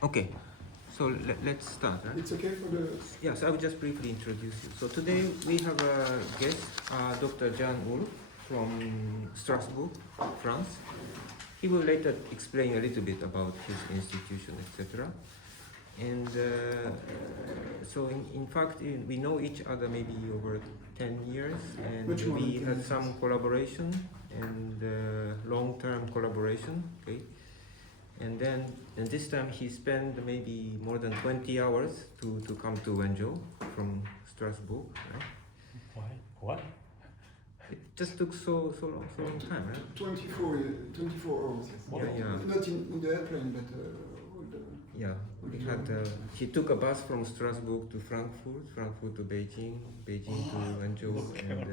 Okay, so let's start. Right? It's okay for the... Yes, I will just briefly introduce you. So today we have a guest, Dr. Jan Wolff from Strasbourg, France. He will later explain a little bit about his institution, etc. And so in fact, we know each other maybe over 10 years, and we had some collaboration and long-term collaboration, okay? And this time he spent maybe more than 20 hours to come to Wenzhou from Strasbourg, right? Why? What? It just took so long time, right? 24 hours. Yeah. Not in the airplane, but yeah. We had he took a bus from Strasbourg to Frankfurt to Beijing, Beijing to Wenzhou, and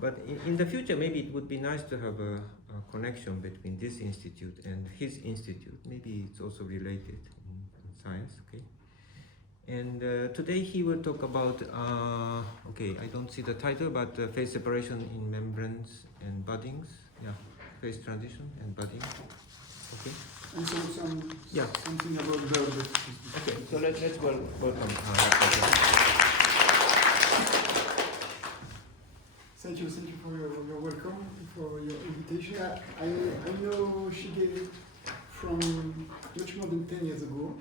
but in the future maybe it would be nice to have a connection between this institute and his institute. Maybe it's also related in science, okay? And today he will talk about, okay, I don't see the title, but phase separation in membranes and buddings. Yeah, phase transition and budding. Okay. And something about the... Okay, so let's welcome. Thank you for your welcome, for your invitation. I know Shige from much more than 10 years ago.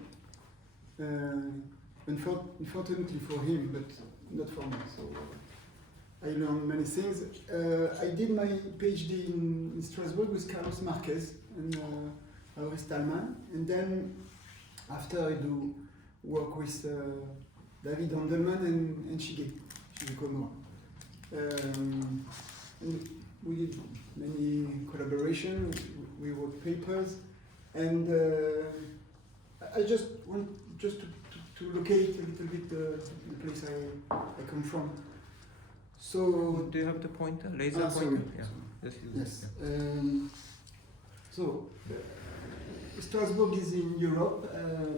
Unfortunately for him, but not for me. So I learned many things. I did my PhD in Strasbourg with Carlos Marquez and Auris Talman, and then after I do work with David Handelman and Shige Komura. And we did many collaboration, we wrote papers, and I just want to locate a little bit the place I come from. So do you have the pointer, laser pointer? Sorry. Yeah. Yes. So Strasbourg is in Europe,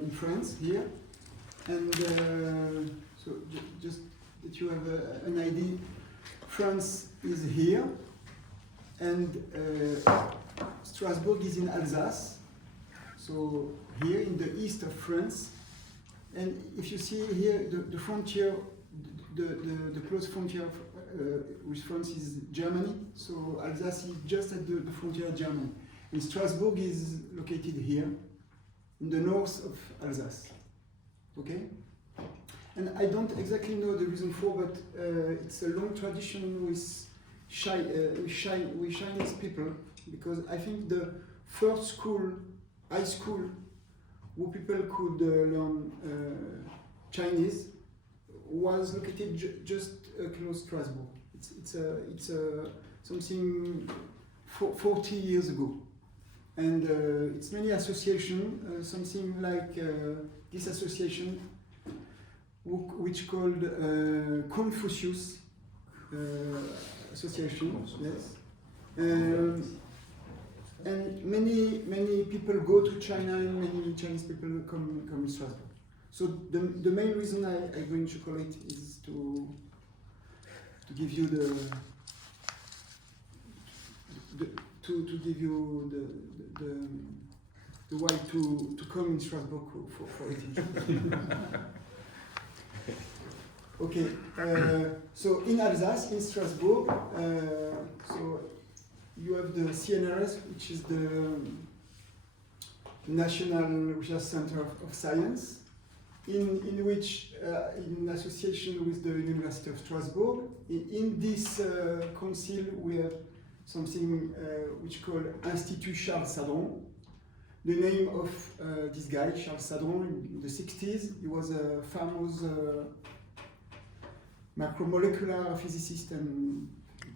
in France, here, and so just that you have an idea. France is here, and Strasbourg is in Alsace, so here in the east of France. And if you see here, the frontier, the close frontier with France is Germany, so Alsace is just at the frontier of Germany. And Strasbourg is located here, in the north of Alsace, okay? And I don't exactly know the reason for, but it's a long tradition with Chinese people, because I think the first high school, where people could learn Chinese, was located just close to Strasbourg. It's something 40 years ago, and it's many association, something like this association, which called Confucius Association, yes. And many people go to China, and many Chinese people come to Strasbourg. So the main reason I bring chocolate is to give you to give you the why to come in Strasbourg for eating. Okay, so in Alsace, in Strasbourg, so you have the CNRS, which is the National Research Center of Science, in which, in association with the University of Strasbourg, in this council we have something which called Institut Charles Sadron. The name of this guy, Charles Sadron, in the 60s, he was a famous macromolecular physicist and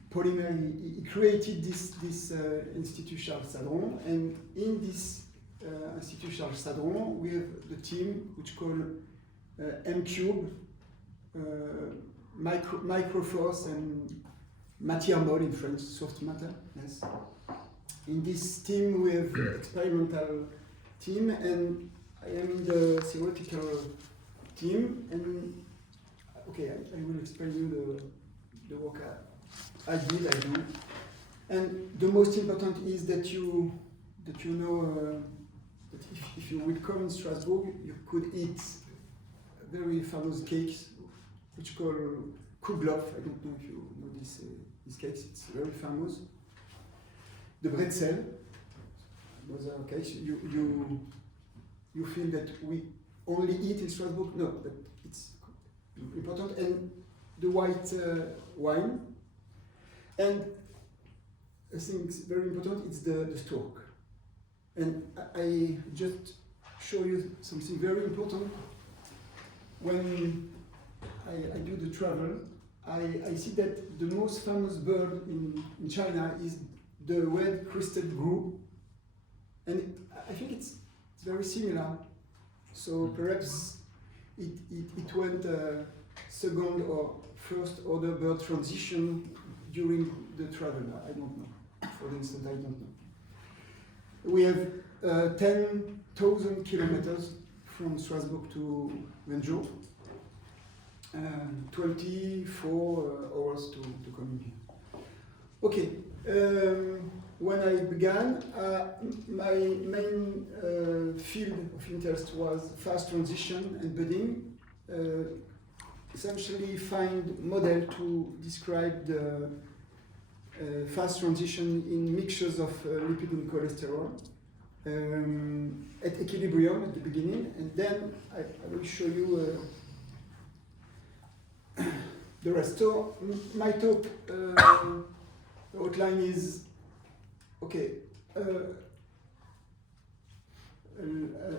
polymer. He created this Institut Charles Sadron, and in this Institut Charles Sadron, we have the team which called M-Cube, microforce and matière molle in French, soft matter, yes. In this team we have experimental team, and I am in the theoretical team, and okay, I will explain you the work I do. And the most important is that you that you know that if you will come in Strasbourg, you could eat very famous cakes, which called Wolff. I don't know if you know these cakes. It's very famous. The bretzel, another case. You feel that we only eat in Strasbourg? No, but it's important. And the white wine. And I think it's very important. It's the stork. And I just show you something very important. When I do the travel, I see that the most famous bird in China is the red-crested grue, and I think it's very similar. So perhaps it went second or first order bird transition during the travel. I don't know. For instance, I don't know. We have 10,000 kilometers from Strasbourg to Wenzhou. 24 hours to come in here. Okay, when I began, my main field of interest was fast transition and budding. Essentially find model to describe the fast transition in mixtures of lipid and cholesterol at equilibrium at the beginning, and then I will show you the rest. So my talk outline is okay.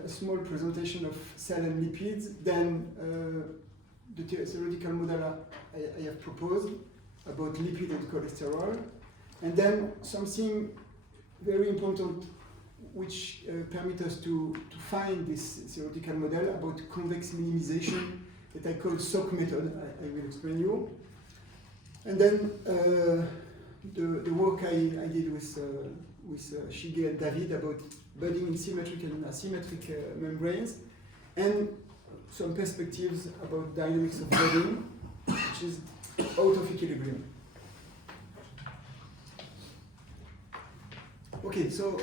A small presentation of cell and lipids, then the theoretical model I have proposed about lipid and cholesterol, and then something very important which permit us to find this theoretical model about convex minimization that I call SOC method. I will explain you. And then the work I did with Shige and David about budding in symmetric and asymmetric membranes, and some perspectives about dynamics of budding, which is out of equilibrium. Okay, so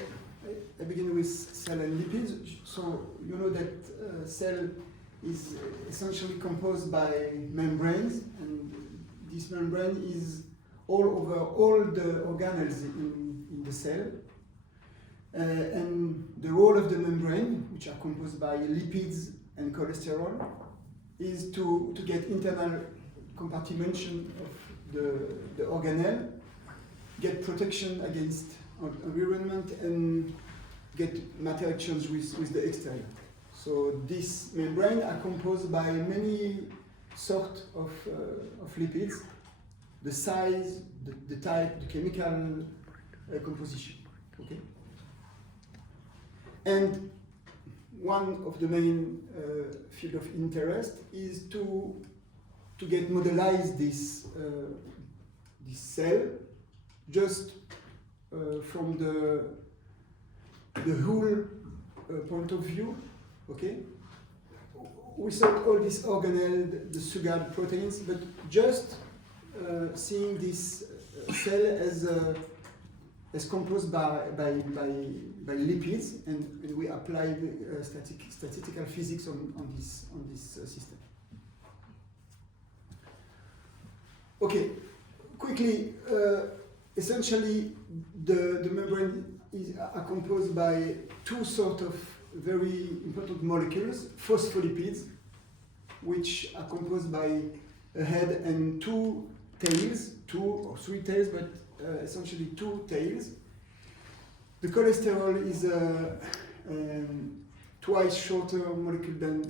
I begin with cell and lipids. So you know that cell is essentially composed by membranes, and this membrane is all over all the organelles in the cell. And the role of the membrane, which are composed by lipids and cholesterol, is to get internal compartmentation of the organelle, get protection against environment, and get matter exchange with the exterior. So this membrane are composed by many sorts of lipids, the size, the type, the chemical composition. Okay. And one of the main field of interest is to get modelize this cell just from the whole point of view. Okay, without all this organelle, the sugar proteins, but just seeing this cell as composed by lipids, and we applied statistical physics on this system. Okay, quickly, essentially the membrane are composed by two sorts of very important molecules: phospholipids, which are composed by a head and two tails, two or three tails, but essentially two tails. The cholesterol is a twice shorter molecule than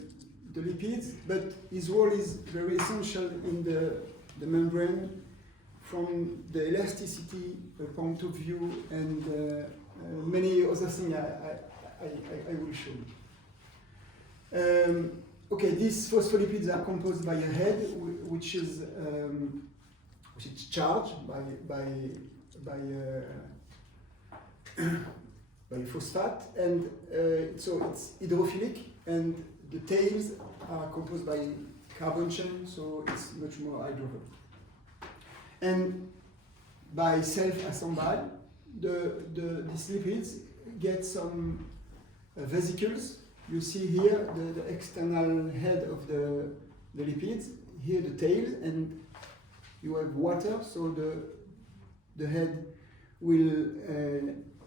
the lipids, but its role is very essential in the membrane from the elasticity point of view, and many other things I will show you. Okay, these phospholipids are composed by a head, which is charged by phosphate, and so it's hydrophilic, and the tails are composed by carbon chain, so it's much more hydrophobic. And by self-assembly, these lipids get some vesicles. You see here the external head of the lipids, here the tail, and you have water, so the head will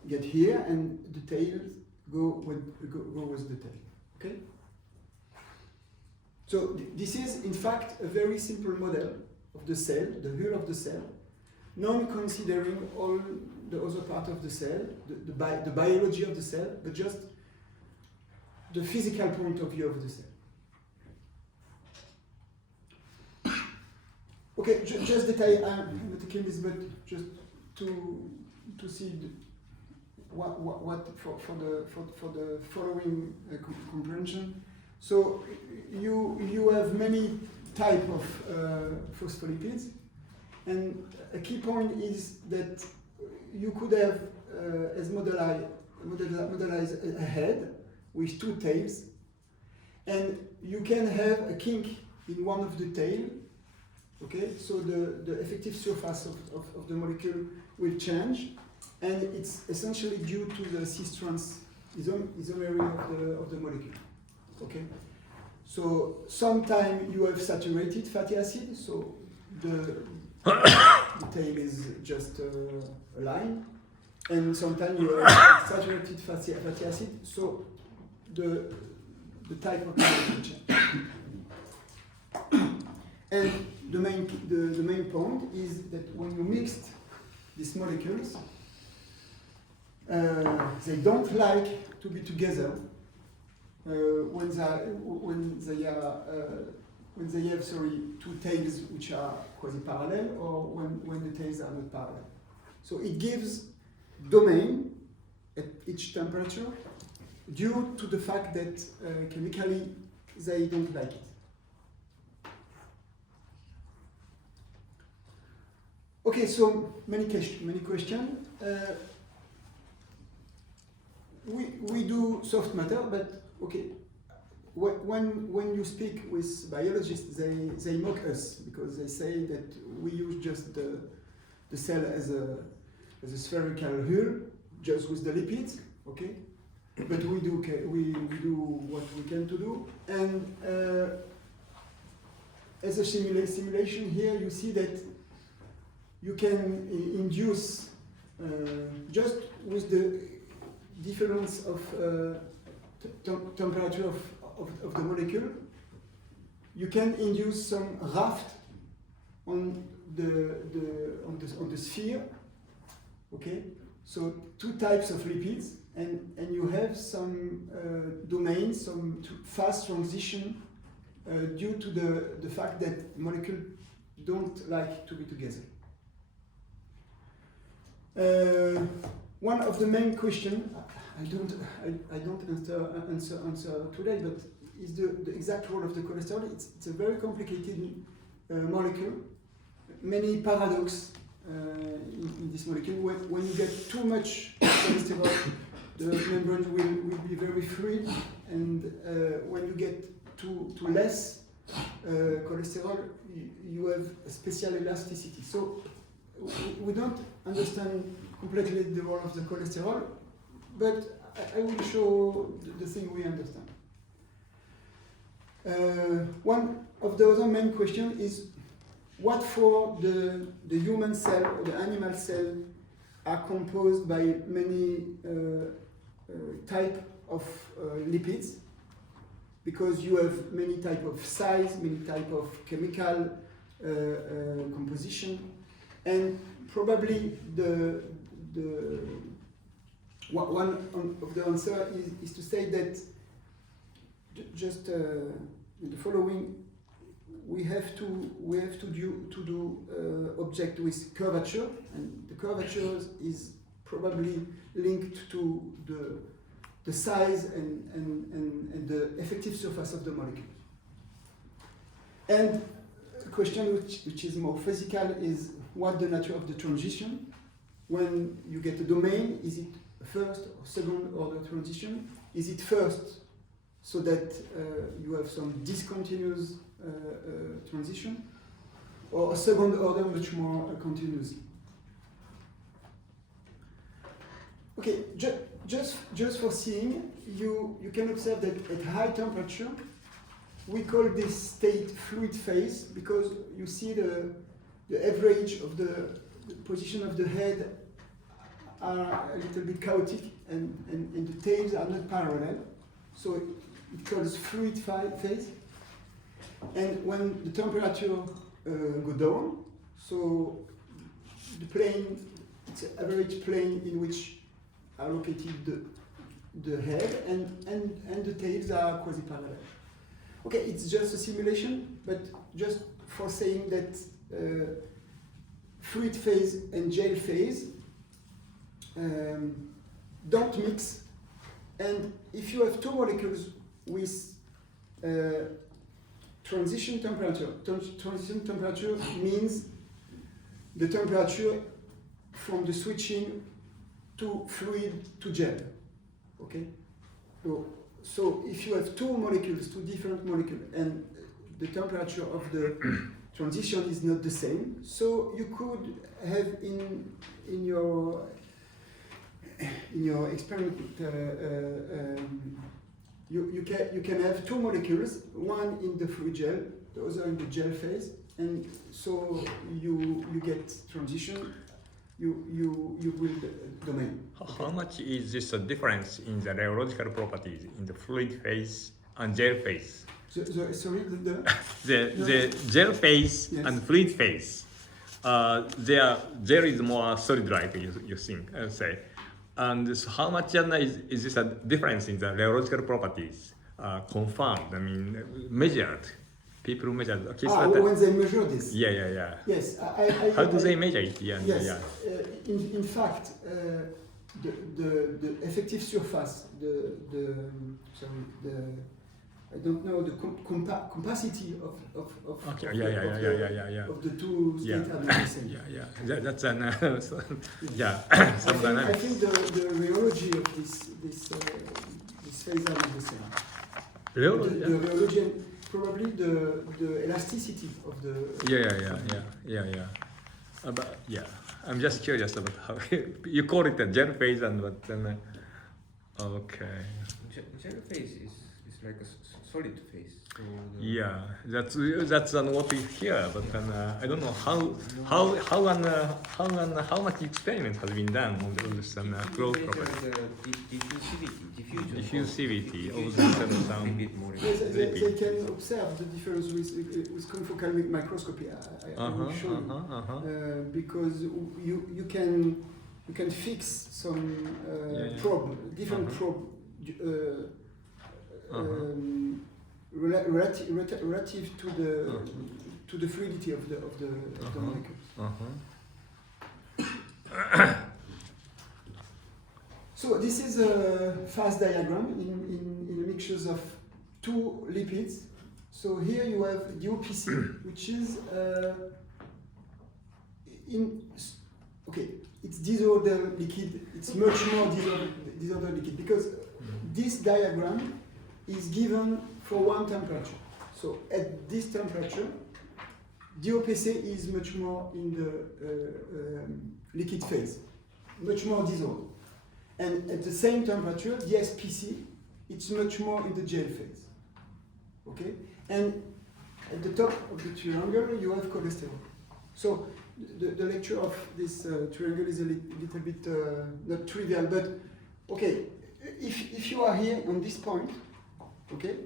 get here, and the tails go with the tail. Okay. So this is in fact a very simple model of the cell, the hull of the cell, non-considering all the other part of the cell, the biology of the cell, but just the physical point of view of the cell. Okay, just that I'm not taking this, but just to see what for the following comprehension. So you have many type of phospholipids, and a key point is that you could have as modelize a head with two tails, and you can have a kink in one of the tail. Okay, so the effective surface of the molecule will change, and it's essentially due to the cis-trans isomery of the molecule. Okay, so sometimes you have saturated fatty acid, so the tail is just a line, and sometimes you have saturated fatty acid, so the type of molecule change. And the main point is that when you mix these molecules, they don't like to be together when they have two tails which are quasi-parallel, or when the tails are not parallel. So it gives domain at each temperature due to the fact that chemically they don't like it. Okay, so many questions. We do soft matter, but okay. When you speak with biologists, they mock us because they say that we use just the cell as a spherical hull, just with the lipids, okay. But we do what we can to do, and as a simulation here, you see that you can induce just with the difference of temperature of the molecule, you can induce some raft on the sphere. Okay, so two types of lipids, and you have some domains, some fast transition due to the fact that molecules don't like to be together. One of the main questions I don't answer today, but is the exact role of the cholesterol. It's a very complicated molecule. Many paradoxes in this molecule. When you get too much cholesterol, the membrane will be very fluid, and when you get too less cholesterol, you have a special elasticity. So we don't understand completely the role of the cholesterol, but I will show the thing we understand. One of the other main questions is what for the human cell or the animal cell are composed by many type of lipids, because you have many type of size, many type of chemical composition, and probably one of the answer is to say that just in the following, we have to do object with curvature, and the curvature is probably linked to the size and the effective surface of the molecule. And a question which is more physical is what the nature of the transition. When you get a domain, is it first or second order transition? Is it first so that you have some discontinuous transition, or a second order much more continuous? Okay, just for seeing, you can observe that at high temperature, we call this state fluid phase because you see the average of the position of the head are a little bit chaotic and the tails are not parallel. So it calls fluid phase. And when the temperature go down, so the plane, it's an average plane in which are located the head and the tails are quasi-parallel. Okay, it's just a simulation, but just for saying that fluid phase and gel phase don't mix, and if you have two molecules with transition temperature means the temperature from the switching to fluid to gel, okay? So if you have two molecules, two different molecules, and the temperature of the transition is not the same, so you could have in your experiment you can have two molecules, one in the fluid gel, the other in the gel phase, and so you get transition. You build a domain. How much is this a difference in the rheological properties in the fluid phase and gel phase? Sorry, The gel phase Yes. and fluid phase. Gel is more solid, right? You think, say. And so how much is this a difference in the rheological properties confirmed? I mean, measured. People measure. Okay, when they measure this. Yeah. Yes. How do they measure it? Yeah. Yes. Yeah. In fact, the effective surface, I don't know the capacity of Okay. of Yeah. of the two states are not the same. Yeah. That's an yeah. I Some dynamics. think the rheology of this phase are not the same. Really? The rheology and probably the elasticity of the. Yeah. But yeah, I'm just curious about how you call it a gel phase and what then. Okay. Gel phase is like a solid phase. So Yeah, that's what we hear, but then, I don't know how much experiment has been done on this flow measure property. the Diffusivity of the Yes, they can observe the difference with confocal microscopy. I will show you because you can fix some probe, different probe relative to the fluidity of the molecules. So this is a phase diagram in mixtures of two lipids. So here you have DOPC, which is it's disordered liquid. It's much more disordered liquid because this diagram is given for one temperature. So at this temperature, DOPC is much more in the liquid phase, much more dissolved. And at the same temperature, the SPC, it's much more in the gel phase. Okay? And at the top of the triangle, you have cholesterol. So the lecture of this triangle is a little bit not trivial, but okay, if you are here on this point, okay,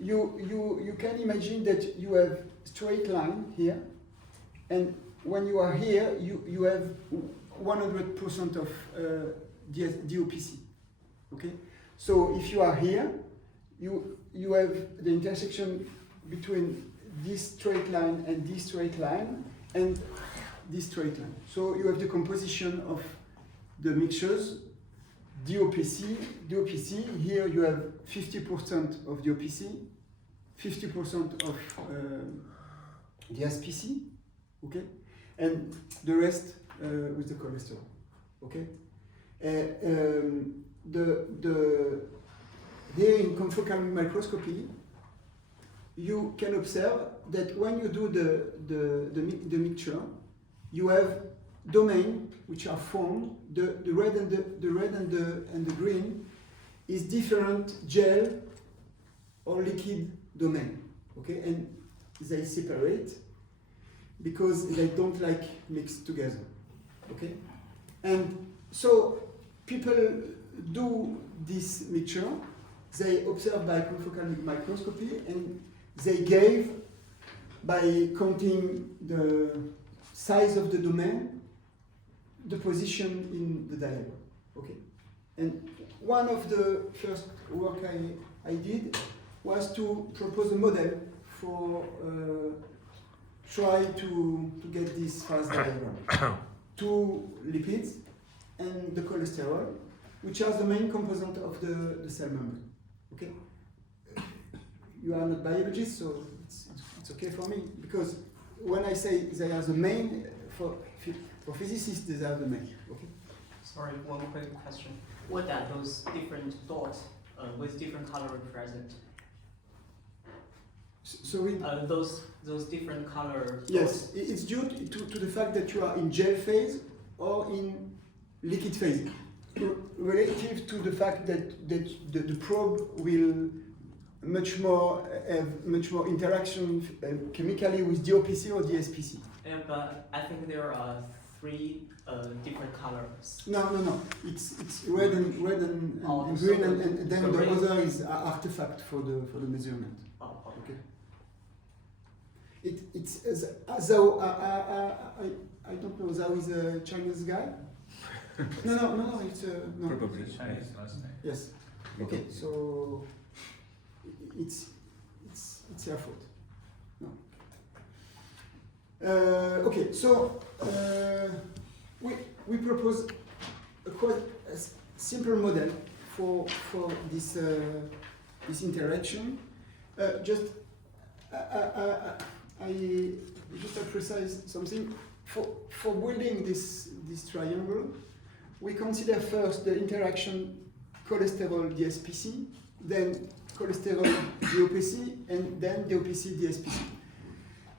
you can imagine that you have straight line here, and when you are here, you have 100% of DOPC. Okay, so if you are here, you have the intersection between this straight line and this straight line and this straight line. So you have the composition of the mixtures. DOPC, here you have 50% of DOPC, 50% of the SPC, okay, and the rest with the cholesterol, okay. Here in confocal microscopy, you can observe that when you do the mixture, you have domain which are formed, the red and the green, is different gel or liquid domain. Okay, and they separate because they don't like mixed together. Okay, and so people do this mixture. They observe by confocal microscopy, and they gave by counting the size of the domain, the position in the diagram. Okay, and one of the first work I did was to propose a model for try to get this fast diagram. Two lipids and the cholesterol, which are the main component of the cell membrane. Okay, you are not biologists, so it's okay for me, because when I say they are the main, for physicists they are the main. Okay. Sorry, one quick question. What are those different dots with different color present? Sorry? Those different color dots? Yes, it's due to the fact that you are in gel phase or in liquid phase. Relative to the fact that the probe will have much more interaction chemically with DOPC or DSPC. Yeah, but I think there are three different colors. No. It's red and green, and then the other is artifact for the measurement. Oh, okay. It's as though I don't know. Zhao is a Chinese guy. No. It's no. Probably. Chinese last name. Yes. Okay. So it's their fault. No. Okay. So we propose a quite simple model for this interaction. I just to precise something. For building this triangle, we consider first the interaction cholesterol DSPC, then cholesterol DOPC, and then DOPC DSPC.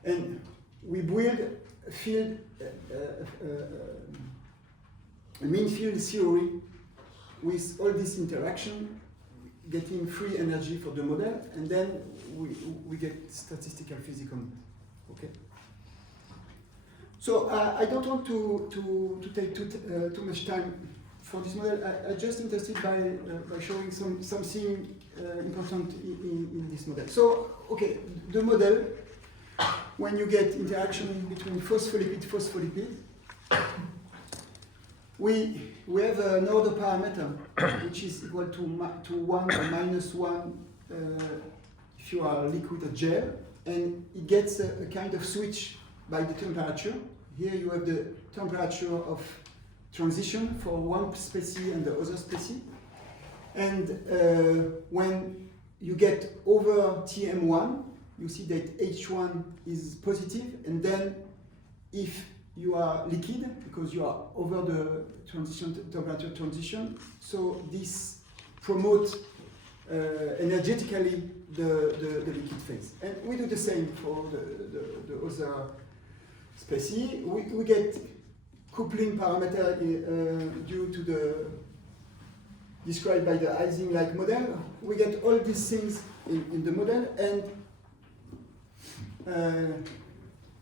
And we build a field, a mean field theory with all this interaction, getting free energy for the model, and then we get statistical physics on it. Okay. So I don't want to take too much time for this model. I'm just interested by showing something important in this model. So, okay, the model, when you get interaction between phospholipid, we have an order parameter which is equal to 1 or minus 1 if you are liquid or gel, and it gets a kind of switch by the temperature. Here you have the temperature of transition for one species and the other species. And when you get over Tm1, you see that H1 is positive, and then if you are liquid, because you are over the temperature transition, so this promotes energetically the liquid phase. And we do the same for the other species. We get coupling parameter due to the described by the Ising-like model. We get all these things in the model, and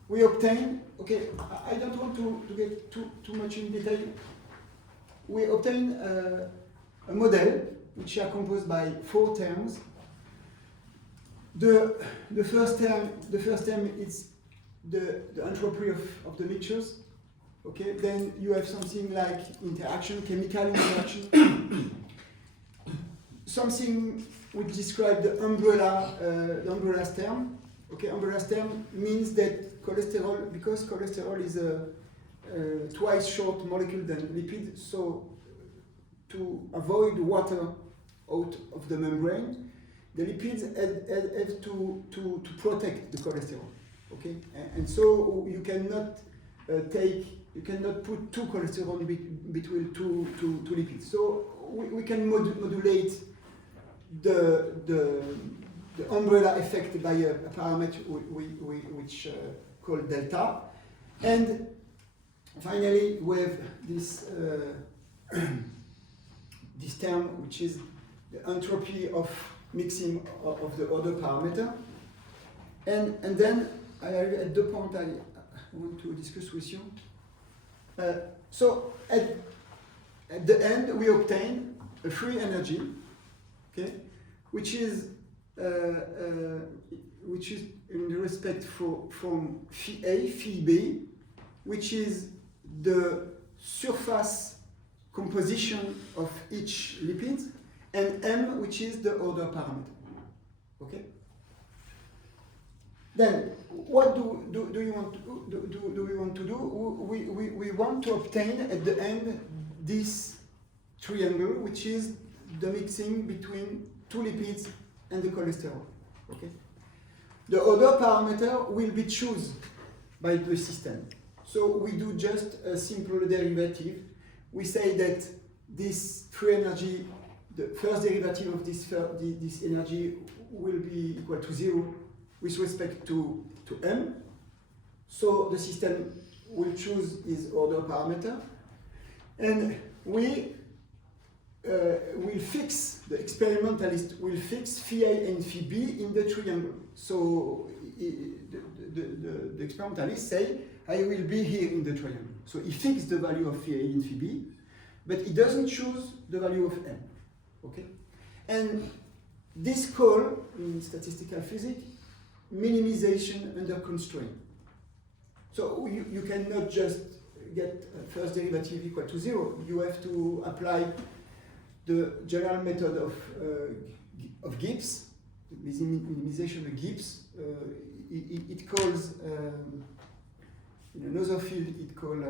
we obtain, okay, I don't want to get too much in detail. We obtain a model which are composed by 4 terms. The first term is the entropy of the mixtures. Okay, then you have something like interaction, chemical interaction. Something which describes the umbrella's term. Okay, umbrella's term means that cholesterol, because cholesterol is a twice short molecule than lipid, so to avoid water out of the membrane, the lipids have to protect the cholesterol. Okay, and so you cannot put 2 cholesterol between two lipids. So we can modulate the umbrella effect by a parameter which called delta, and finally, we have this this term, which is the entropy of mixing of the other parameter. And then at the point I want to discuss with you. So at the end, we obtain a free energy, okay, which is in respect from phi A, phi B, which is the surface composition of each lipid, and M, which is the order parameter. Okay. Then, what do we want to do? We want to obtain at the end this triangle, which is the mixing between two lipids and the cholesterol. Okay. The other parameter will be chosen by the system. So we do just a simple derivative. We say that this free energy, the first derivative of this energy will be equal to 0 with respect to M. So the system will choose its order parameter. And we will fix, the experimentalist will fix phi A and phi B in the triangle. So the experimentalist say, I will be here in the triangle. So he fixed the value of phi A and phi B, but he doesn't choose the value of M. Okay? And this call in statistical physics minimization under constraint. So you cannot just get a first derivative equal to 0. You have to apply the general method of Gibbs, minimization of Gibbs. It calls in another field it called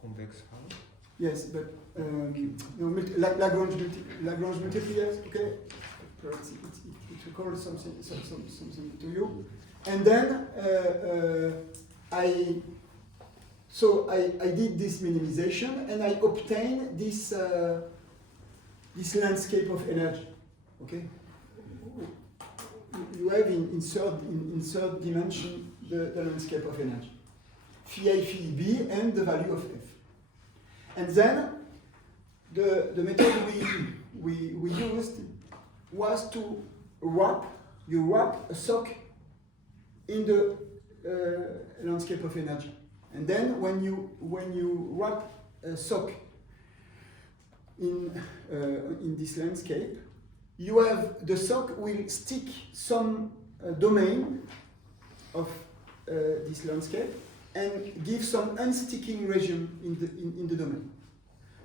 Convex how? yes, but no, Lagrange multipliers. Okay, perhaps it recalls something to you. And then I did this minimization and I obtained this this landscape of energy. Okay, you have in third dimension the landscape of energy, phi A, phi B, and the value of F. And then the method we used was to wrap a sock in the landscape of energy. And then when you wrap a sock in this landscape, you have the sock will stick some domain of this landscape and give some unsticking region in the domain.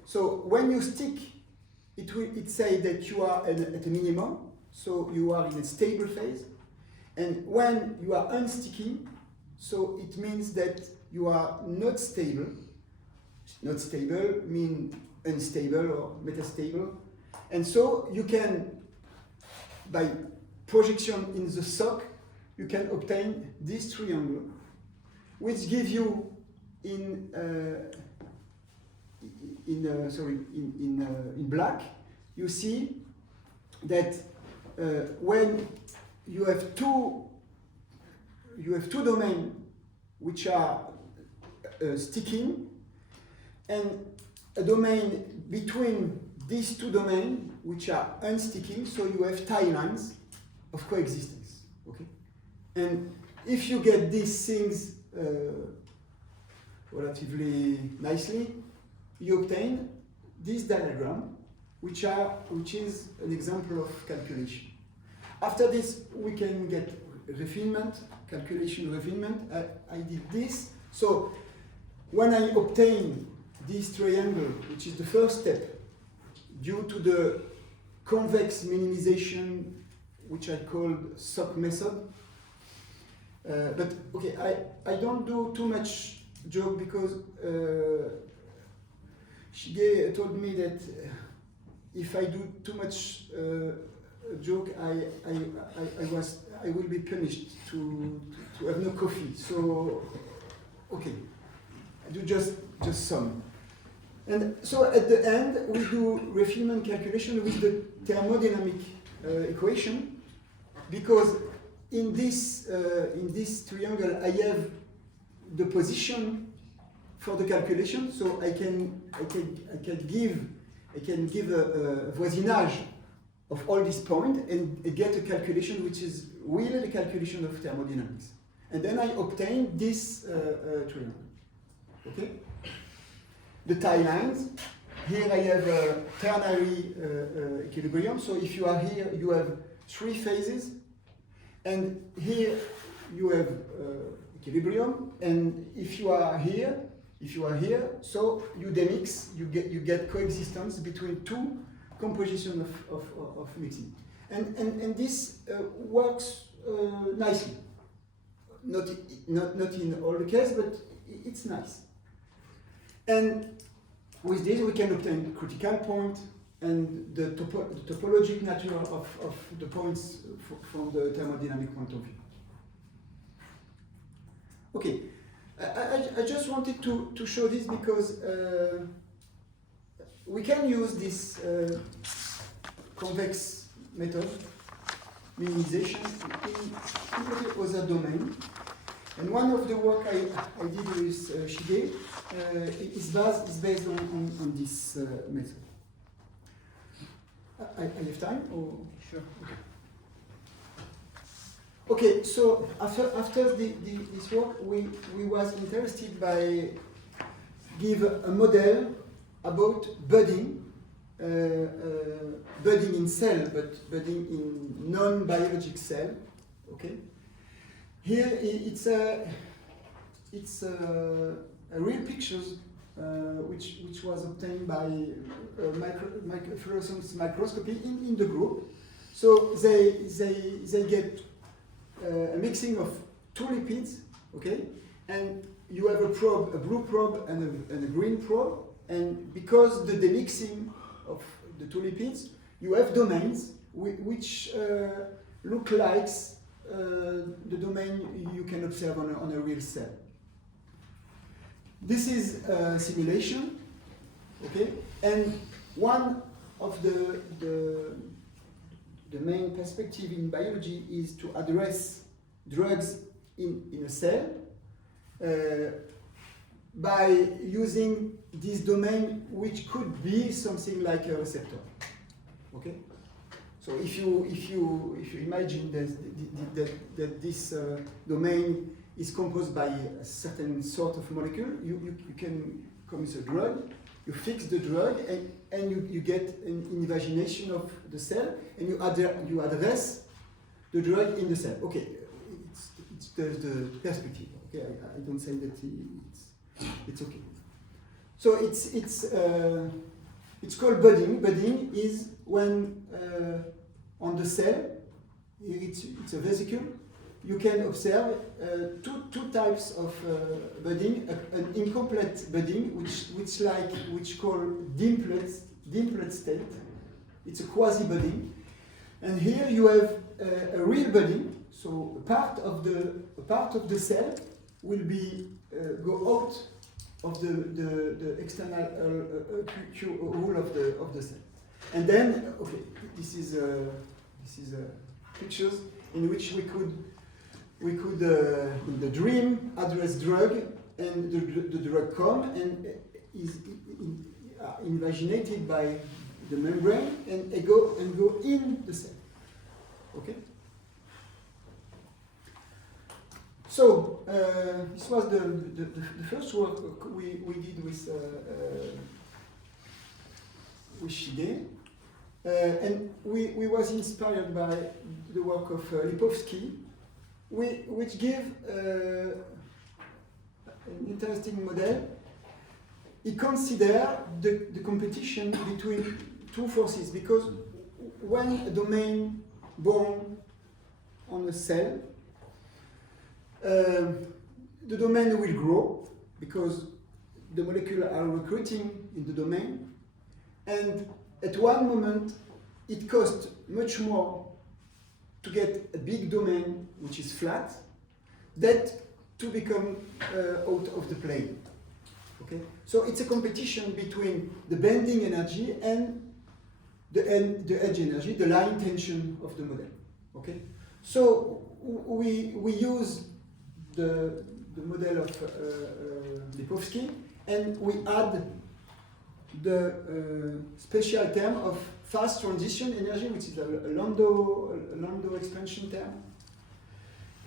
So when you stick, it say that you are at a minimum, so you are in a stable phase. And when you are unsticking, so it means that you are not stable. Not stable means unstable or metastable. And so you can, by projection in the sock, you can obtain this triangle, which gives you in black, you see that when you have two domains which are sticking, and a domain between these two domains which are unsticking, so you have tie lines of coexistence. Okay, and if you get these things relatively nicely, you obtain this diagram, which is an example of calculation. After this, we can get refinement, calculation refinement. I did this. So when I obtain this triangle, which is the first step, due to the convex minimization, which I called sock method. But okay, I don't do too much joke because Shige told me that if I do too much joke, I will be punished to have no coffee. So okay, I do just some. And so at the end, we do refinement calculation with the thermodynamic equation, because in this triangle, I have the position for the calculation, so I can give a voisinage of all these points and get a calculation which is really the calculation of thermodynamics. And then I obtain this triangle. Okay? The tie lines. Here I have a ternary equilibrium. So if you are here, you have 3 phases, and here you have equilibrium. And if you are here, so you demix. You get coexistence between 2 compositions of mixing, and this works nicely. Not in all the cases, but it's nice. And with this, we can obtain critical point and the topologic nature of the points from the thermodynamic point of view. Okay, I just wanted to show this because we can use this convex method, minimization, in other domain. And one of the work I did with Shige is based on this method. I have time? Or? Sure. Okay, so after this work, we was interested by give a model about budding, budding in cell, but budding in non-biologic cell. Okay. Here it's a real pictures which was obtained by fluorescence microscopy in the group. So they get a mixing of 2 lipids, okay, and you have a probe, a blue probe and a green probe, and because the demixing of the 2 lipids, you have domains which look like the domain you can observe on a real cell. This is a simulation, okay, and one of the main perspective in biology is to address drugs in a cell by using this domain, which could be something like a receptor. Okay, so if you imagine that this domain is composed by a certain sort of molecule, you can come with a drug, you fix the drug, and you get an invagination of the cell, and you address the drug in the cell. Okay, it's the perspective. Okay, I don't say that it's okay. So it's called budding. Budding is when on the cell, it's a vesicle. You can observe two types of budding: an incomplete budding, which called dimplet state. It's a quasi budding, and here you have a real budding. So a part of the cell will be go out of the external wall of the cell, and then okay, this is pictures in which we could in the dream address drug, and the drug come and is invaginated by the membrane and go in the cell. Okay. So this was the first work we did with Shige, and we was inspired by the work of Lipovsky, which gave an interesting model. He considered the competition between 2 forces, because when a domain born on a cell, the domain will grow because the molecules are recruiting in the domain, and at one moment it costs much more to get a big domain which is flat than to become out of the plane. Okay, so it's a competition between the bending energy and the edge energy, the line tension of the model. Okay, so we use the model of Lipovsky, and we add the special term of fast transition energy, which is a Landau expansion term.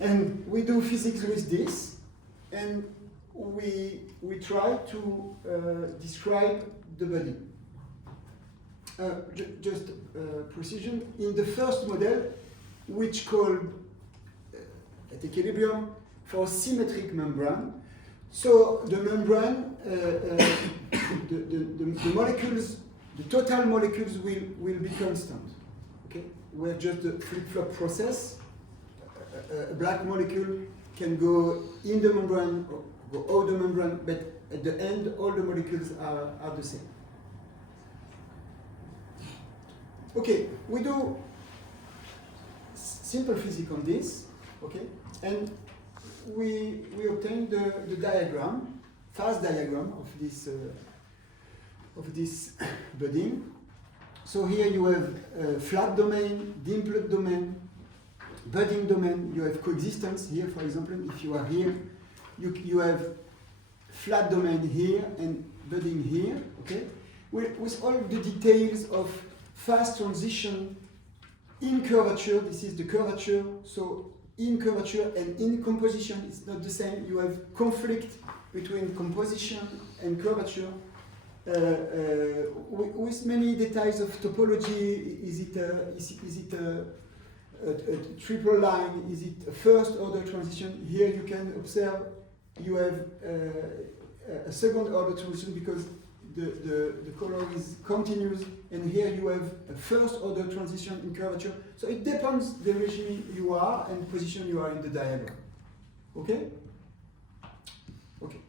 And we do physics with this, and we try to describe the body. Just precision, in the first model, which called at equilibrium for symmetric membrane. So the membrane, the molecules, the total molecules will be constant. Okay, we have just the flip-flop process. A black molecule can go in the membrane or go out the membrane, but at the end, all the molecules are the same. Okay, we do simple physics on this, okay, and we obtain the diagram, fast diagram of this budding. So here you have flat domain, dimpled domain, budding domain. You have coexistence here, for example. If you are here, you have flat domain here and budding here. Okay, with all the details of fast transition in curvature. This is the curvature. So in curvature and in composition, it's not the same. You have conflict between composition and curvature. With many details of topology, is it a triple line? Is it a first order transition? Here you can observe you have a second order transition because the color is continuous, and here you have a first order transition in curvature. So it depends the regime you are and position you are in the diagram. Okay? Okay.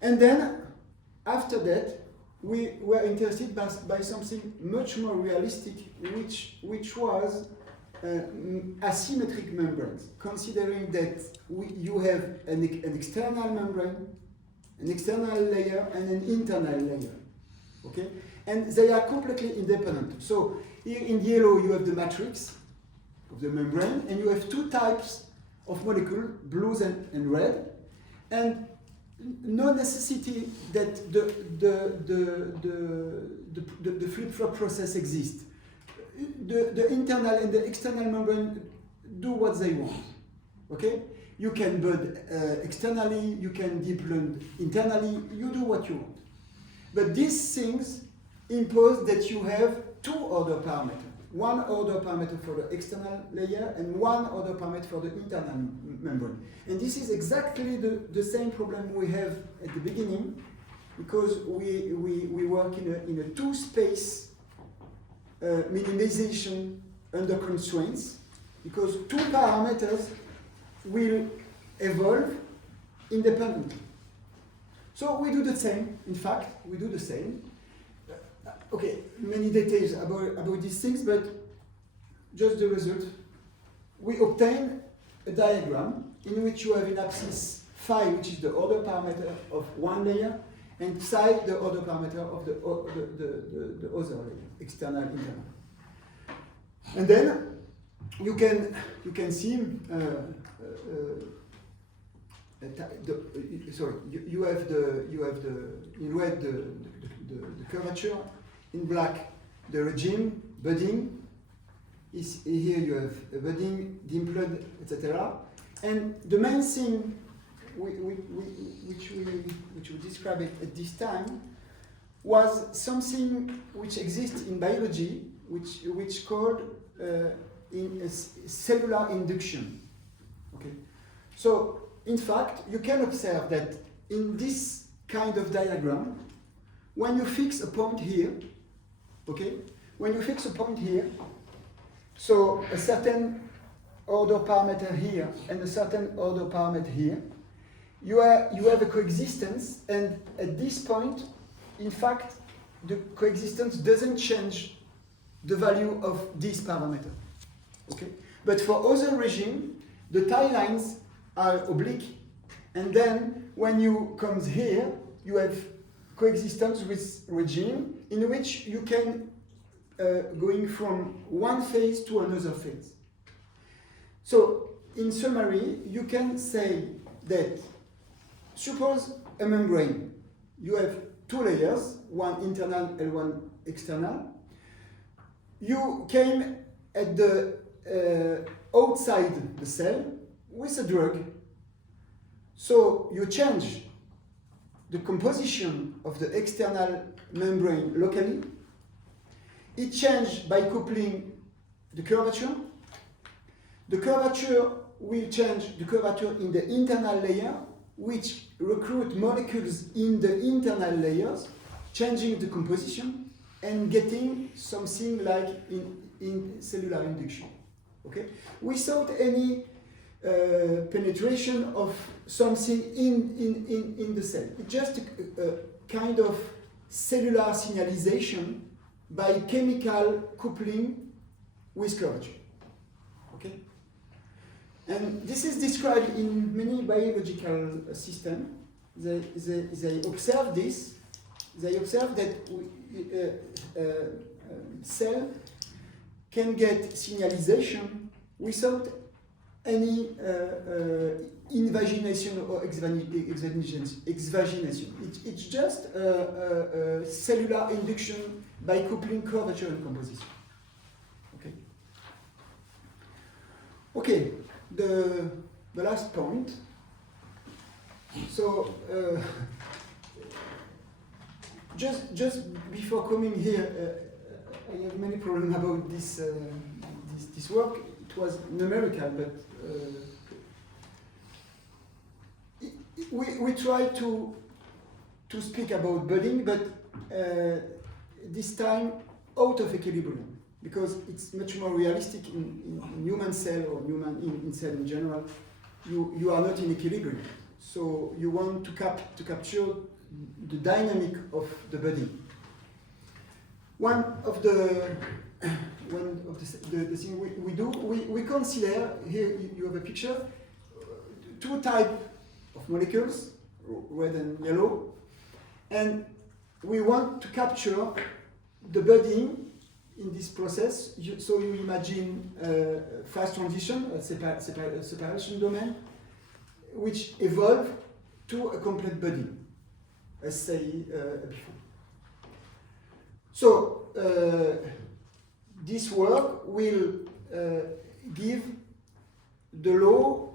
And then after that, we were interested by something much more realistic, which was asymmetric membranes, considering that you have an external membrane, an external layer, and an internal layer. Okay? And they are completely independent. So here in yellow you have the matrix of the membrane, and you have two types of molecules, blues and red, and no necessity that the flip-flop process exists. The internal and the external membrane do what they want. Okay? You can bud externally, you can deblend internally, you do what you want. But these things impose that you have two order parameters. One order parameter for the external layer and one order parameter for the internal membrane. And this is exactly the same problem we have at the beginning, because we work in a two-space minimization under constraints, because two parameters will evolve independently. So we do the same. In fact, we do the same. Okay, many details about these things, but just the result. We obtain a diagram in which you have in axis phi, which is the order parameter of one layer, and psi, the order parameter of the other layer, external, internal. And then you can see you have in red the curvature, in black the regime, budding. Here you have a budding, dimpled, etc. And the main thing which we described at this time was something which exists in biology, which called in cellular induction. Okay, so in fact you can observe that in this kind of diagram, when you fix a point here, okay, when you fix a point here, so a certain order parameter here and a certain order parameter here, you have a coexistence, and at this point, in fact, the coexistence doesn't change the value of this parameter. Okay? But for other regime, the tie lines are oblique, and then when you come here, you have coexistence with regime in which you can going from one phase to another phase. So, in summary, you can say that suppose a membrane, you have two layers, one internal and one external. You came at the outside the cell with a drug. So you change the composition of the external membrane locally. It changed by coupling the curvature. The curvature will change the curvature in the internal layer, which recruit molecules in the internal layers, changing the composition and getting something like in cellular induction. Okay? Without any penetration of something in the cell. It's just a kind of cellular signalization by chemical coupling with curvature. Okay? And this is described in many biological systems. They observe this. They observe that cell can get signalization without any invagination or exvagination. It's just cellular induction by coupling curvature and composition. Okay. Okay. The last point. So just before coming here, I have many problems about this this work. It was numerical, but we try to speak about budding, but this time out of equilibrium, because it's much more realistic in human cell or in cell in general. You are not in equilibrium, so you want to capture the dynamic of the budding. One of the thing we do, we consider, here you have a picture, two types of molecules, red and yellow, and we want to capture the budding in this process. So you imagine a fast transition, a separation domain, which evolve to a complete budding, as say before. So this work will give the law,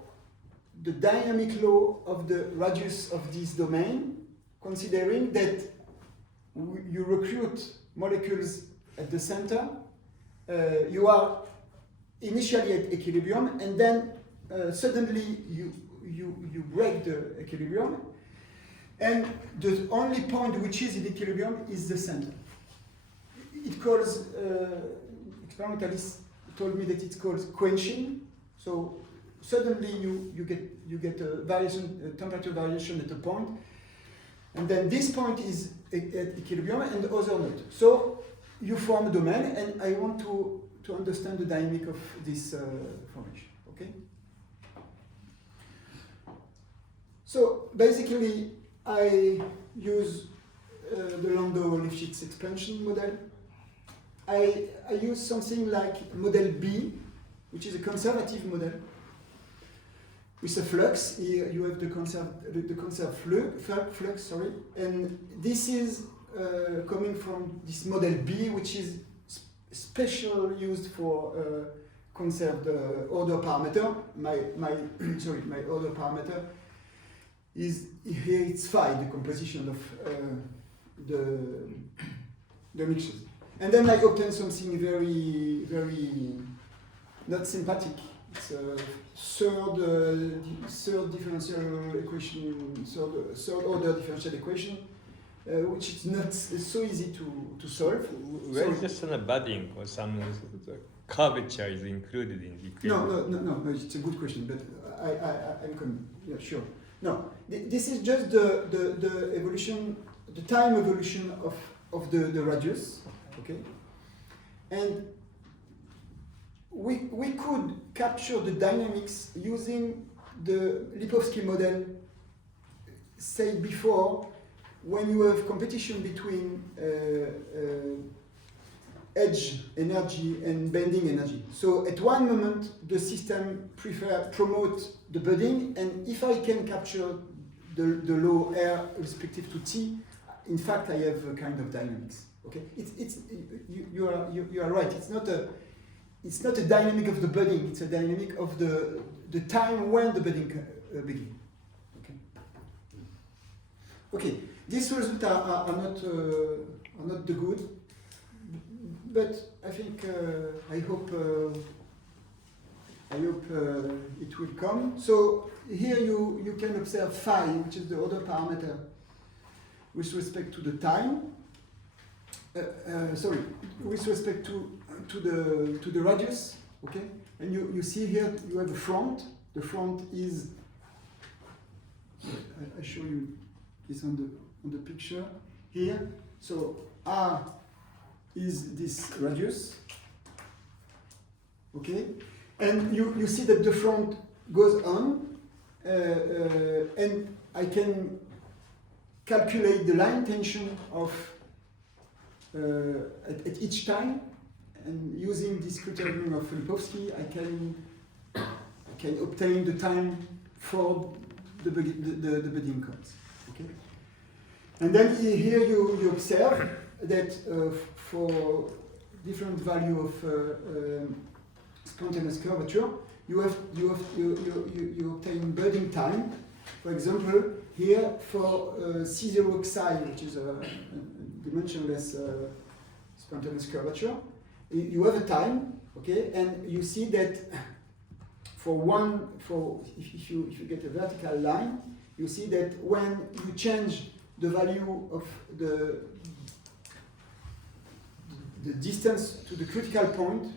the dynamic law of the radius of this domain, considering that you recruit molecules at the center, you are initially at equilibrium, and then suddenly you break the equilibrium, and the only point which is in equilibrium is the center. It calls, experimentalists told me that it calls quenching. So suddenly you get a variation, a temperature variation at a point, and then this point is at equilibrium and the other not. So you form a domain, and I want to understand the dynamic of this formation. Okay. So basically, I use the Landau-Lifshitz expansion model. I use something like model B, which is a conservative model with a flux. Here you have the conserved flux, sorry, and this is coming from this model B, which is special used for conserved order parameter. My order parameter is here. It's phi, the composition of the mixtures. And then I obtain something very, very not sympathetic. It's a third differential equation, third order differential equation, which is not so easy to solve. Where is just a budding or some curvature is included in the equation? No, it's a good question, but I'm coming. Yeah, sure. No, this is just the evolution, the time evolution of the radius. Okay, and we could capture the dynamics using the Lipovsky model said before, when you have competition between edge energy and bending energy. So at one moment, the system promote the budding, and if I can capture the low R respective to T, in fact, I have a kind of dynamics. Okay, you are right. It's not a dynamic of the budding. It's a dynamic of the time when the budding begins. Okay. Okay. These results are not the good, but I think I hope it will come. So here you can observe phi, which is the other parameter with respect to the time. With respect to the radius. Okay, and you see here you have a front. The front is. I show you this on the picture here. So R is this radius. Okay, and you see that the front goes on, and I can calculate the line tension of at each time, and using this criterion of Lipovsky, I can obtain the time for the budding cones. Okay, and then here you observe that for different value of spontaneous curvature, you obtain budding time. For example, here for C0 xi, which is a dimensionless spontaneous curvature, you have a time, okay, and you see that if you get a vertical line, you see that when you change the value of the distance to the critical point,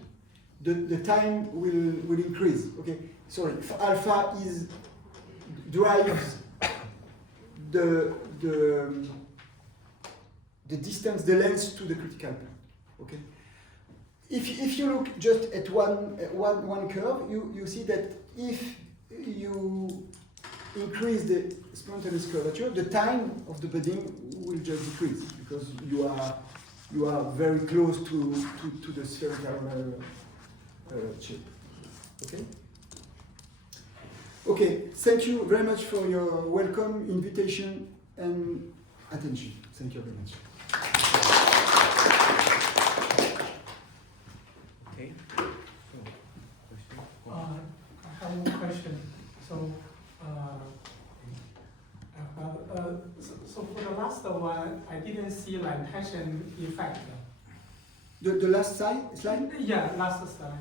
the time will increase. Okay, sorry, alpha drives the distance, the length to the critical point. Okay. If you look just at one curve, you see that if you increase the spontaneous curvature, the time of the budding will just decrease because you are very close to the spherical chip. Okay. Okay. Thank you very much for your welcome, invitation, and attention. Thank you very much. Okay. I have one question. So, so for the last one, I didn't see line tension effect. The last slide? Yeah, last slide.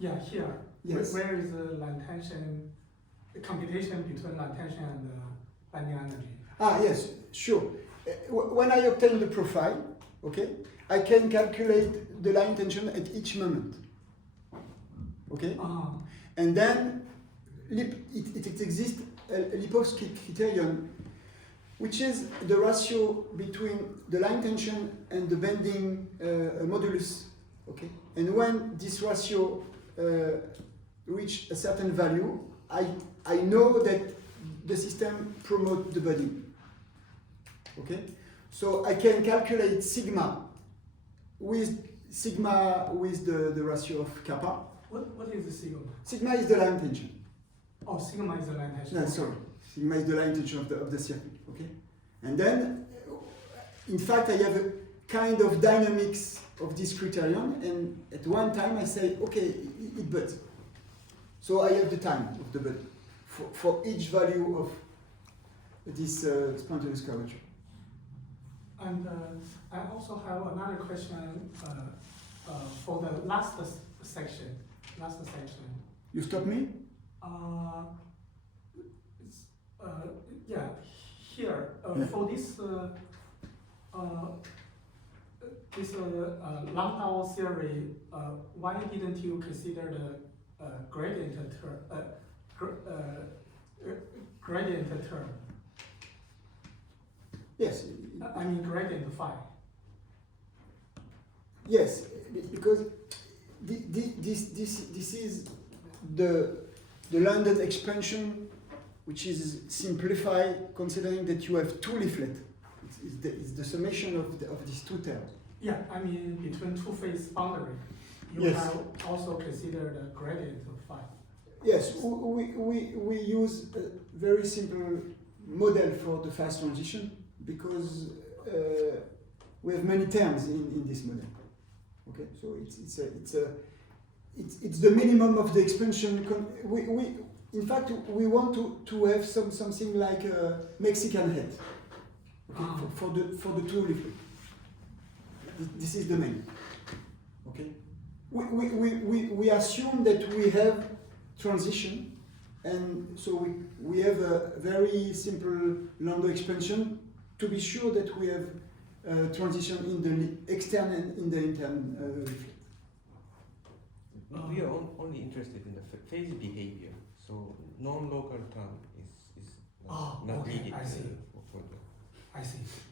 Yeah, here. Yes. Where is the line tension, the computation between line tension and binding energy? Ah, yes, sure. When I obtain the profile, okay, I can calculate the line tension at each moment. Okay? And then it exists a Lipovsky criterion, which is the ratio between the line tension and the bending modulus. Okay? And when this ratio reach a certain value, I know that the system promotes the budding. Okay? So I can calculate sigma with the ratio of kappa. What is the sigma? Sigma is the line tension. Oh, sigma is the line tension. No, sorry. Sigma is the line tension of the circuit. Okay? And then, in fact, I have a kind of dynamics of this criterion, and at one time I say, okay, it buds. So I have the time of the bud for each value of this spontaneous curvature. And I also have another question for the last section. You stop me? Yeah, here Yeah. for this Landau theory, why didn't you consider the gradient term? Yes. I mean gradient phi. Yes, because this is the London expansion, which is simplified, considering that you have two leaflets. It's the summation of these two terms. Yeah, I mean between two-phase boundary, you Yes. have also considered the gradient of phi. Yes, we use a very simple model for the phase transition because we have many terms in this model. Okay, so it's the minimum of the expansion. In fact we want to have something like a Mexican head. Okay, for the two liquid. This is the main. Okay, we assume that we have transition, and so we have a very simple Landau expansion to be sure that we have transition in the extern and in the intern reflex. We are only interested in the phase behavior, so non-local term is not okay, needed I see. For I see. to see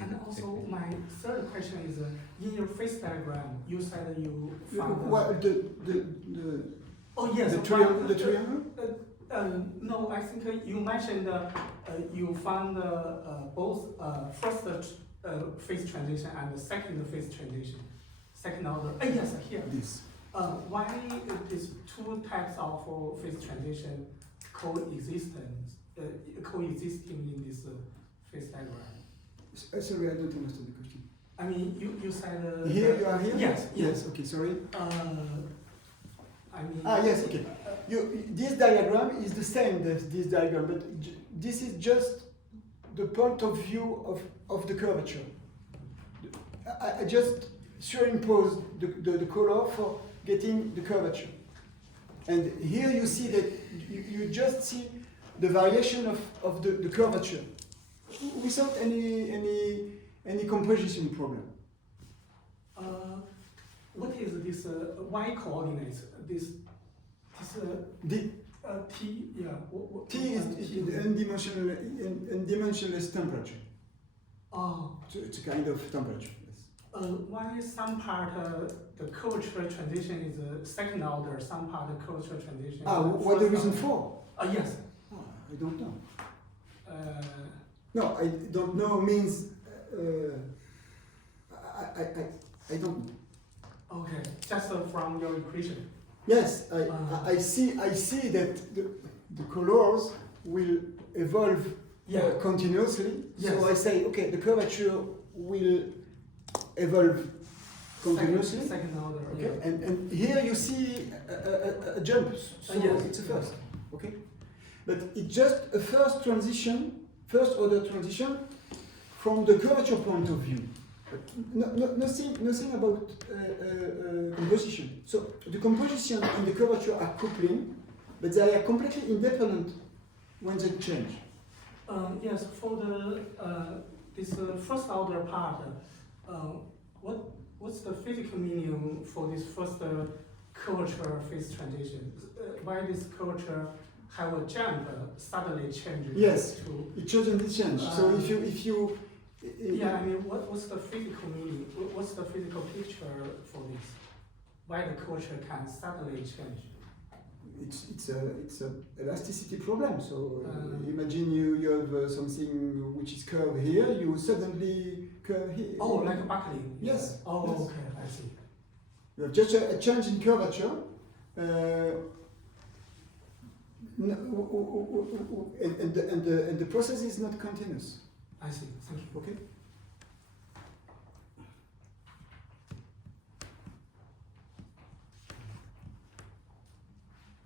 And the also my third question is, in your phase diagram, you said you found. What the Oh yes. the triangle? The triangle? No, I think you mentioned you found both first phase transition and the second phase transition, second order. Yes, here. This. Why these two types of phase transition coexisting in this phase diagram? Sorry, I don't understand the question. I mean, you said Here you are here? Yes. Yes. Okay. Sorry. I mean. Yes. Okay. This diagram is the same as this diagram, but this is just the point of view of the curvature. I just superimpose the color for getting the curvature. And here you see that you just see the variation of the curvature without any composition problem. What is this y coordinates? This The t, yeah. T is undimensionless temperature. Oh. So it's a kind of temperature. Yes. Why some part the curvature transition is second order, some part the curvature transition. What the reason order? for? Yes. I don't know. No, I don't know means I don't know. Okay, just from your equation. Yes, I see that the colors will evolve continuously. Yes. So I say, okay, the curvature will evolve continuously. Second order. Okay, Yeah. and here you see a jump, so Yes. it's a first. Okay, but it's just a first order transition from the curvature point of view. Nothing about composition. So the composition and the curvature are coupling, but they are completely independent when they change. Yes, for the this first order part, what's the physical meaning for this first curvature phase transition? Why this curvature have a jump suddenly changes? Yes. To It doesn't change. So if you yeah, I mean, what's the physical meaning? What's the physical picture for this? Why the curvature can suddenly change? it's a elasticity problem. So imagine you have something which is curved here, you suddenly curve here. Oh, like a buckling. Yes. Oh, Yes. okay, I see. You have just a change in curvature. And the process is not continuous. I see. Thank you. Okay.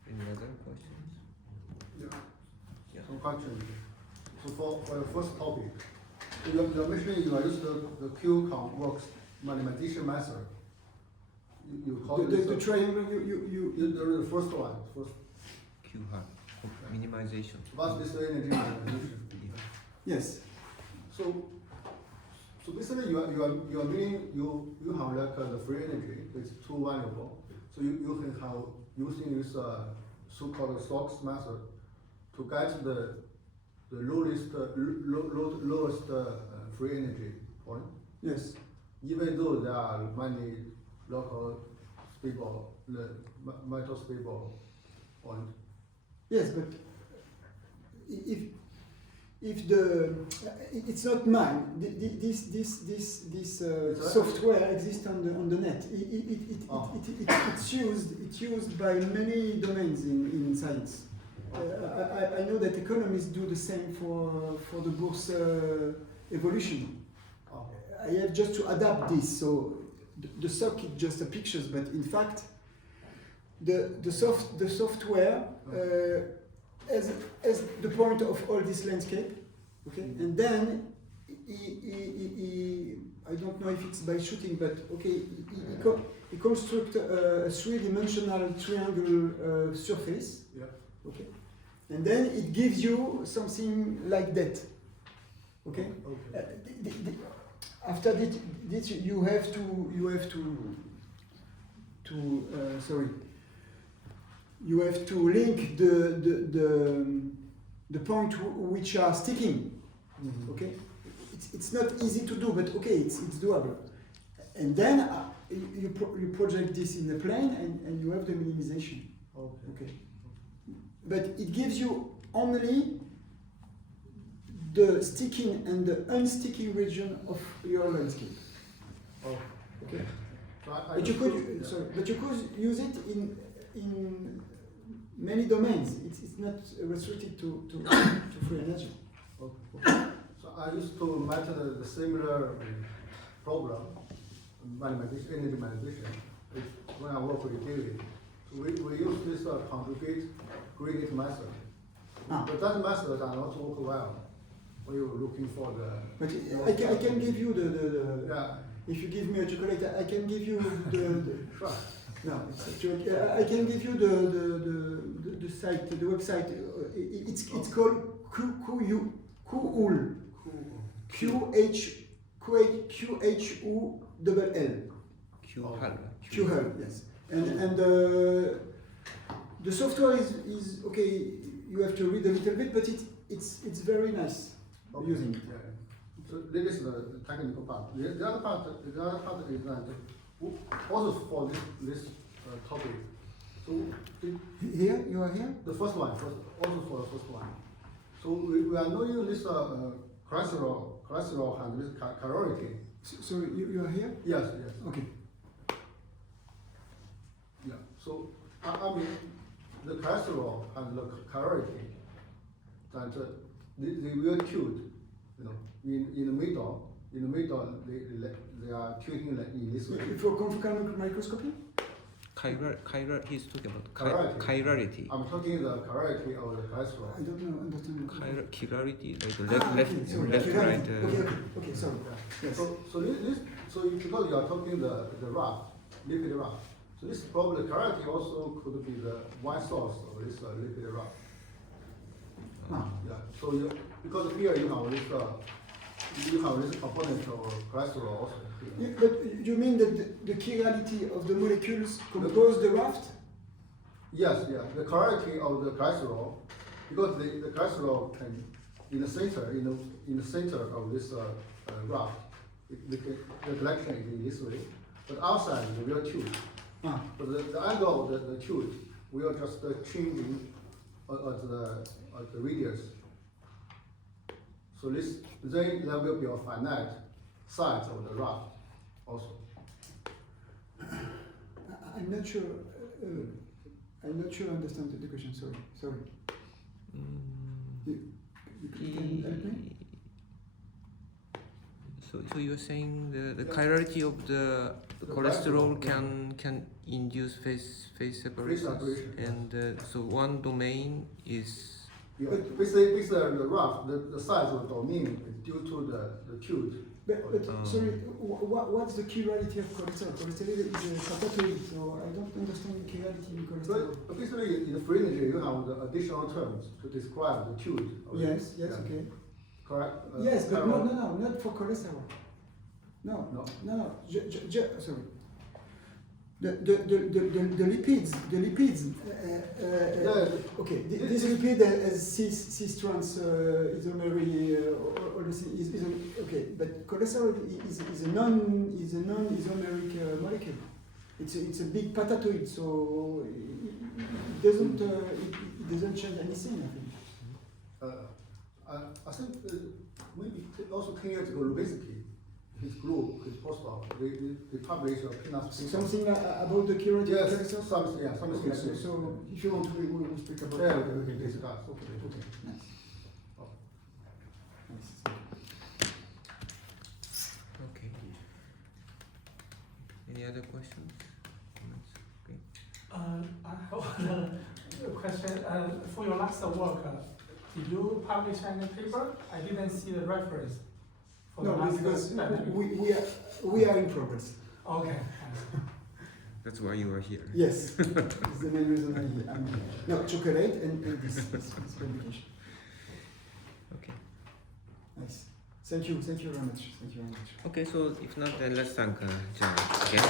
Any other questions? Yeah. Some questions. So for the first topic, you're mentioning you are using the Q-convex minimization method. You call this The triangle the first one. First, Q hat minimization. what's this energy minimization? yes. So basically you are meaning you have like the free energy with two variable. So you can have using this so-called Stokes method to get the lowest free energy point. Yes. Even though there are many local stable, metal stable point. Yes, but if if it's not mine. This software exists on the net. It's used by many domains in science. I know that economists do the same for the Bourse evolution. I have just to adapt this. So the SOC is just a pictures, but in fact, the software as the point of all this landscape, okay, and then I don't know if it's by shooting, but okay, he construct a three-dimensional triangle surface, Yeah. okay, and then it gives you something like that, okay. Okay. After this, you have to you have to link the point which are sticking. Mhm. Okay, it's not easy to do, but okay, it's doable. And then you project this in the plane, and you have the minimization. Okay. Okay, but it gives you only the sticking and the unsticking region of your landscape. Oh. Okay. So I But you could understood, yeah. but you could use it in many domains. It's not restricted to free energy. Okay. So I used to measure the similar problem, manipulation, energy manipulation, when I work with David. So we use this conjugate gradient method. Ah. But that method does not work well when you're looking for the. But I can give you the Yeah. if you give me a chocolate, I can give you the Sure. no, it's a joke. I can give you the site, the website. It's called QUL. Cool. QHULL. QHUL, yes. And the software is okay. You have to read a little bit, but it's very nice using it. Yeah. So this is the technical part. The other part is that also for this topic. So Here, you are here. the first one, also for the first one. So we are knowing this cholesterol and this caloric. So you are here. Yes, yes. Okay. Yeah. So I mean, the cholesterol and the caloric that they will tilt, you know, in the middle. In the middle, they are tilting like in this way. For confocal microscopy. He's talking about Chirality. chirality. I'm talking the caloric of the cholesterol. I don't know. Understand. Chirality, like the Okay, left, right. Okay, sorry. Yes. So because you are talking the raft, lipid raft. So this probably caloric also could be the one source of this lipid raft. Ah. Yeah. So because here you have this component of cholesterol also. Yeah, but you mean that the chirality of the molecules compose the raft? Yes, yeah. The caloric of the cholesterol, because the cholesterol can in the center of this raft, the collection is in this way, but outside the real tube. Ah. But the angle of the tube will just changing at the radius. So then there will be a finite size of the raft also. I'm not sure. I'm not sure I understand the question. Sorry. You can help me? So you're saying the chirality of the cholesterol can induce phase separations, separation, yes. and so one domain is. Yeah. Basically, the raft, the size of the domain is due to the tube. But sorry, what's the chirality of cholesterol? Cholesterol is a cathode, so I don't understand the chirality in cholesterol. But basically, in the free energy, you have the additional terms to describe the tube. Yes, Yeah. okay. Correct? Yes, but no, not for cholesterol. No. Sorry. The lipids. Okay. This lipid has cis trans isomery. All this is okay. But cholesterol is a non-isomeric molecule. It's a big patatoid, so it doesn't change anything. I think. I think maybe also 10 years ago, Rubinsky, his group, his postdoc, they published a peanut paper. Something about the current Yes, character? something, yeah, something Okay, like so, this. so if you want to, we'll speak about Yeah, that. we can discuss. Okay, okay, nice. Oh. Nice. Okay. Any other questions? Comments? Okay. I have a question. For your last work, did you publish any paper? I didn't see the reference. For the No, last because study. we are in progress. Okay. That's why you are here. Yes, it's the main reason I'm here. No, chocolate and this publication. Okay. Nice. Thank you very much. Thank you very much. Okay, so if not, then let's thank John again.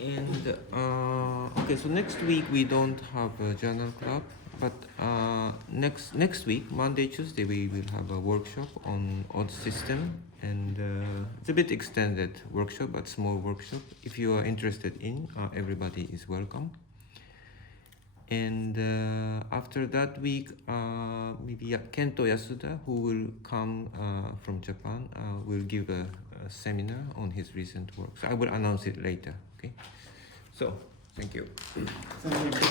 And okay, so next week we don't have a journal club, but next week, Monday, Tuesday, we will have a workshop on odd system, and it's a bit extended workshop, but small workshop. If you are interested in, everybody is welcome. And after that week, maybe Kento Yasuda, who will come from Japan, will give a seminar on his recent work. So I will announce it later. Okay. So thank you. Thank you.